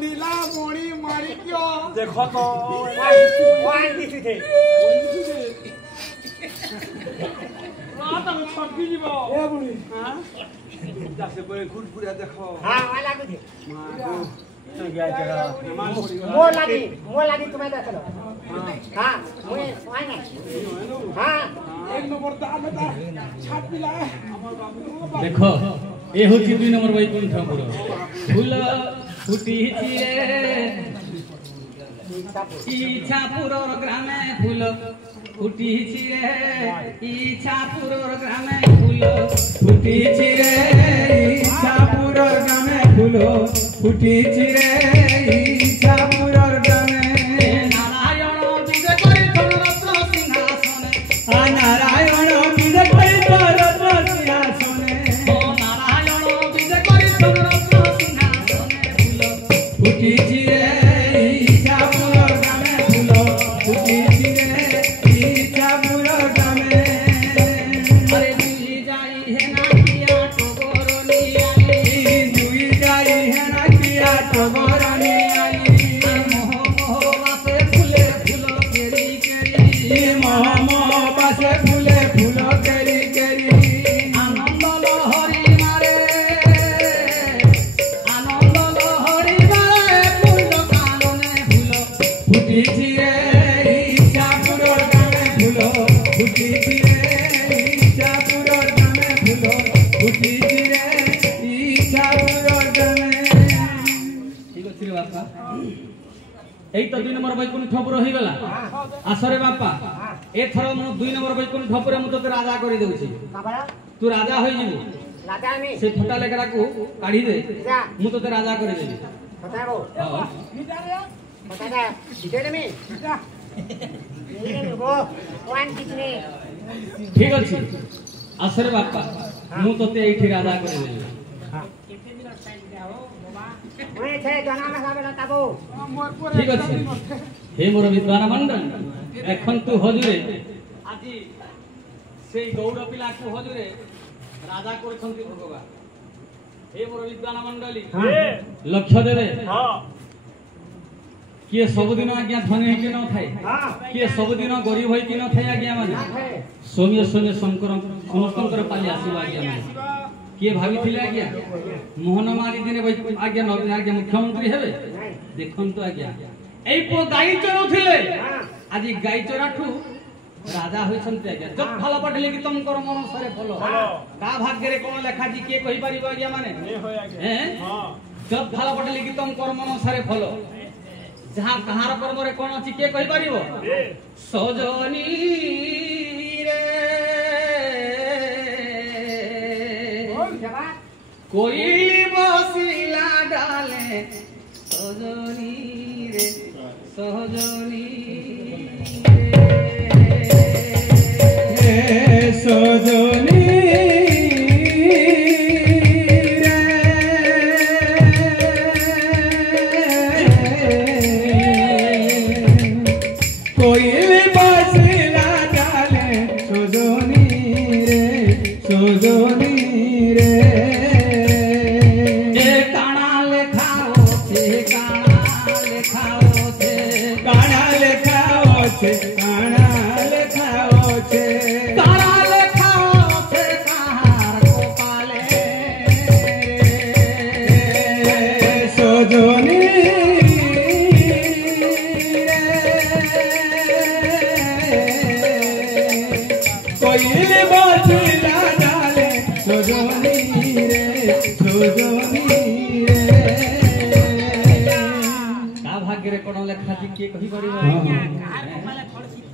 नीला मोड़ी मारी क्यों देखो तो वाइन दिसी थे रात में छटकी जीवो ए बुढ़ी हां जैसे कोई गुड गुड़िया देखो हां वाला को थे तो गया जगह मो लागी तुम्हें देख लो हां मुझे वाइन हां एक नंबर दाम था छाप पिला देखो ए होची 2 नंबर वैकुंठपुर फूल फुटिछि रे इच्छापुर ग्रामे फूल फुटिछि रे इच्छापुर ग्रामे फूल फुटिछि रे इच्छापुर ग्रामे फूल फुटिछि रे इच्छापुर ग्रामे नारायण विजय करे रत्न सिंहासन नारायण विजय करे रत्न सिंहासन ओ नारायण विजय करे रत्न सिंहासन फूल फुटिछि रे इच्छापुर ग्रामे फूल फुटिछि रे इच्छापुर ग्रामे अरे दुई जाई है ना किया टगरनी आई दुई जाई है ना किया टगरनी आई मोह मोह बासे फूले फूल केरी केरी मोह मोह बासे फूले फूल केरी केरी आनंद लहरी मारे फूल कानने फूल फुटिछि रे इच्छापुर ग्रामे फूल फुटिछि रे इच्छापुर ग्रामे फूल फुटिछि रे इच्छापुर ग्रामे ठीक अछि रे बापा एई तो 2 नंबर वैकुंठपुर होई गेला आसरे बापा एथरो मु 2 नंबर वैकुंठपुर मु तते राजा करि देउछि बाबा तू राजा होई जिवु लागा नहीं से फटा लेकरा को काढी दे मु तते राजा करि देबी बताओ हां बता दे दे में ये वो वाइन कितने ठीक अछि आसरे बापा मु तते एठी राजा करि देबी ओए छे जना में साबे बताबो ठीक अछि हे मोर विद्वान मंडल एखन तू हजुरे आजी सेई गौड़ पिला को हजुरे राजा करछंती भगवान हे मोर विद्वान मंडली लक्ष्य देबे हां किए सब दिन आज्ञा धनी है कि न थाए किए सब दिन गरीब है कि न थाए आज्ञा माने सौम्य सौम्य शंकर समस्तंकर पाली आसीबा आज्ञा माने किए भाभी थिले आज्ञा मोहन मारी दिने आज्ञा नवीन आज्ञा मुख्यमंत्री हेबे देखन तो आज्ञा एई पो गाई चरौथिले आज गाई चराठू राजा होइछन्ते आज्ञा जब फल पठले कि तुम कर मन सरे फल का भाग्य रे कोन लेखा जी के कहि परिबो आज्ञा माने नहीं होय आज्ञा हैं हां जब फल पठले कि तुम कर मन सरे फल जहां कहार कर्म रे कोन अछि के कहि परिबो सजनी रे कोई बसिला डाले सजनी रे सजनी रे सजनी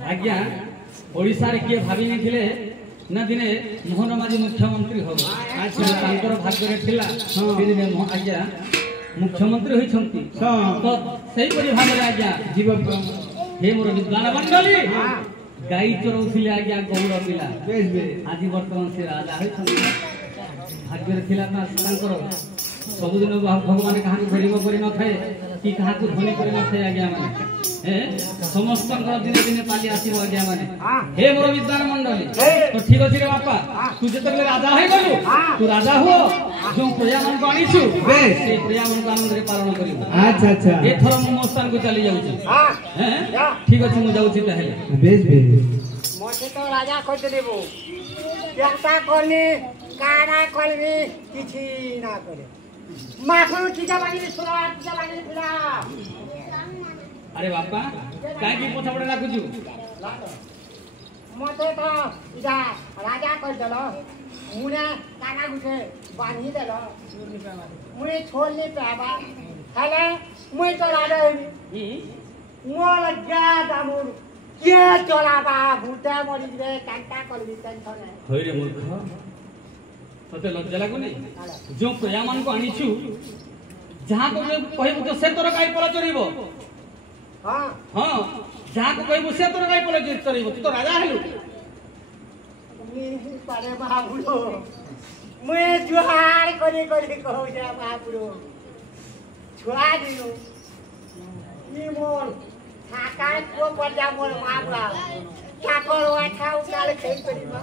आज्ञा ओडिसा रे किए भाबी नै थिले ना दिने मोहन माझी मुख्यमंत्री हो आज तांकर भाग्य रे थिला दिने आज्ञा मुख्यमंत्री होई छंती तो सही परि भाग रे आज्ञा जीव हे मोर विद्वान मंडली गाई चरौथिले आज्ञा गौड़ पिला आज वर्तमान से राजा होई छंती भाग्य रे थिला ना तांकर सबुदिन भगवान कहानी गरीब कर न थाए कि कहा धनी कर न थाए आज्ञा माने समस्त दिने दिने पाली आसीब आज्ञा माने हे मोर विद्वान मंडली तो ठीक अछि रे बापा तू जतले राजा है गलु तू राजा हो जो प्रजा मन को आनिछु से प्रजा मन को आनंद रे पालन करिबो अच्छा अच्छा ए थर मो स्थान को चली जाउछी ठीक अछि मु जाउछी ताहेले बेस बेस मते तो राजा कहि देबो केता करनी काना करनी किछि ना करे माखन किजा बानी सुरा किजा बानी फिरा अरे बापा काहे की पोथा पड़े लागुछु मते तो इजा राजा कहि देलो मुने काना गुछे बानी देलो मुने छोड़ले पाबा हले मुई तो राजा मोर गा दामुर के चलाबा भूता मरि जे कांटा करबी टेंशन है होय रे मूर्ख तते लज्जा लागुनी जो प्रजा मान को आनिछु जहां को कहबो तो से तोर काई पला चरिबो हां हां जहां को कहबो से तोर काई पला चरिबो तू तो राजा हेलु नी पारे महापुरो मैं जुहार करे कहू जा महापुरो छुआ दिनु नी मोर थाका को पजा मोर महापुरा ठाकुर वाठा उकाले खेल परिमा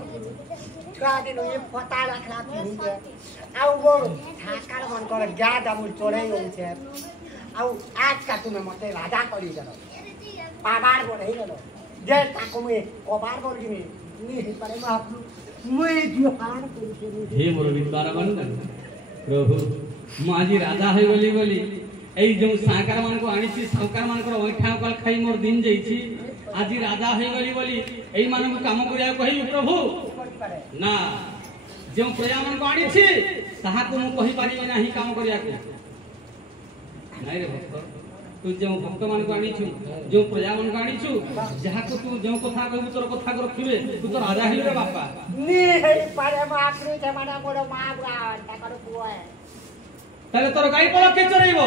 छुआ दिनु ये पता रखला पिनु आउ मोर थाका मन कर जा दामु चोरे होउछे आउ आज का तुमे मते राजा करी देलो पाबार बोलै गेलो जे ताको में कोबार बोल गिनी नी पारे महापुरो मैं जुहार करी हे मोर विद्वान बंदन प्रभु माजी राजा है बोली एई जो साकार मान को आनिछि साकार मान को ओठा कल खाई मोर दिन जईछि आजी राजा है बोली एई मान को काम करिया कहि प्रभु ना जो प्रजा मान को आनिछि ताहा को मु कहि पारिबे नाही काम करिया को नाही रे भक्त तू जो भक्त मान को आनिछु जो प्रजा मान को आनिछु जहा को तू जो कथा कहबु तोर कथा को रखिबे तू तो राजा हेलु रे बापा नी हे पारे माखरी ते माने मोर माबरा ताकर पुआ है ताले तोर गाई पला के चरइबो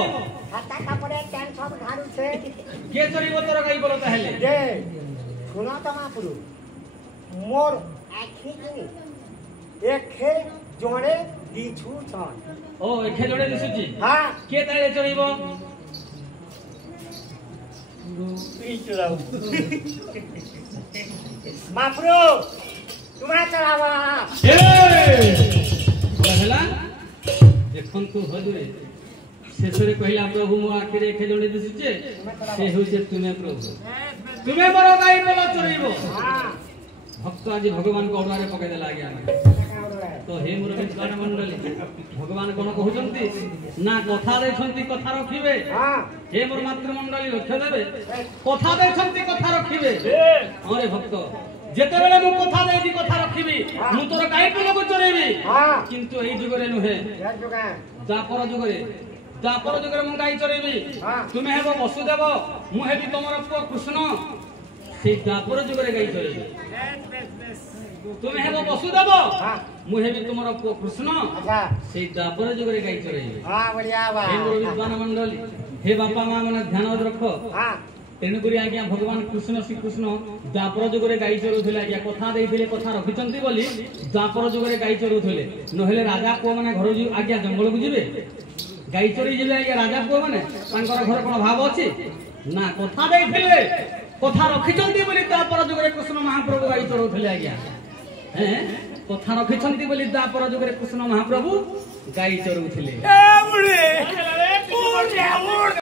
हाता का पड़े टेन सब घाड़ू छे के चरइबो तोर गाई पला ताहेले जे सुनो त महापुरु मोर आखी नी एखे जोड़े दिछु छन ओ एखे जोड़े दिसुची हां के ताले चरइबो महापुरु तुम्हारा चलावा ए कहला देखन तू हदुरे शेषरे कहला प्रभु मो आखिरे एखे जोड़े दिसुचे से होचे तुमे प्रभु तुमे बरो गाई पला चरइबो हां भक्त आज भगवान को ओडारे पके देला गया तो हे मोर विद्वान मंडली भगवान कोन कहउचंती ना कथा दैछंती कथा रखिबे हां हे मोर मातृ मंडली लक्ष्य देबे कथा दैछंती कथा रखिबे अरे भक्त जेते बेले मु कथा देबी कथा रखिबी मु तोर गाई पला को चरइबी हां किंतु एई जुगरे नुहे यार जोगा जापर जुगरे मु गाई चरइबी तुमे हेबो वसुदेव मु हेबी तमर पुओ कृष्ण से जापर जुगरे गाई चरइबी तुमे हेबो वसुदेव मु हेबी तमर पुओ कृष्ण अच्छा से जापर जुगरे गाई चरइबी हां बढ़िया बा हे मोर विद्वान मंडली हे बापा मां मन ध्यान रखो हां तेणु करी आज्ञा भगवान कृष्ण श्री कृष्ण द्वापर जुगरे गाई चरुथिले आज्ञा कथा देइथिले कथा रखिचंती बोली द्वापर जुगरे गाई चरुथिले नहेले राजा को माने घर आज्ञा जंगल को जिवे गाई चोरी जिवे आज्ञा राजा को माने तांकर घर कोन भाव अछि ना कथा देइथिले कथा रखिचंती बोली द्वापर जुगरे कृष्ण महाप्रभु गाई चरुथिले आज्ञा हैं कथा रखिचंती बोली द्वापर जुगरे कृष्ण महाप्रभु गाई चरुथिले ए बुढ़ी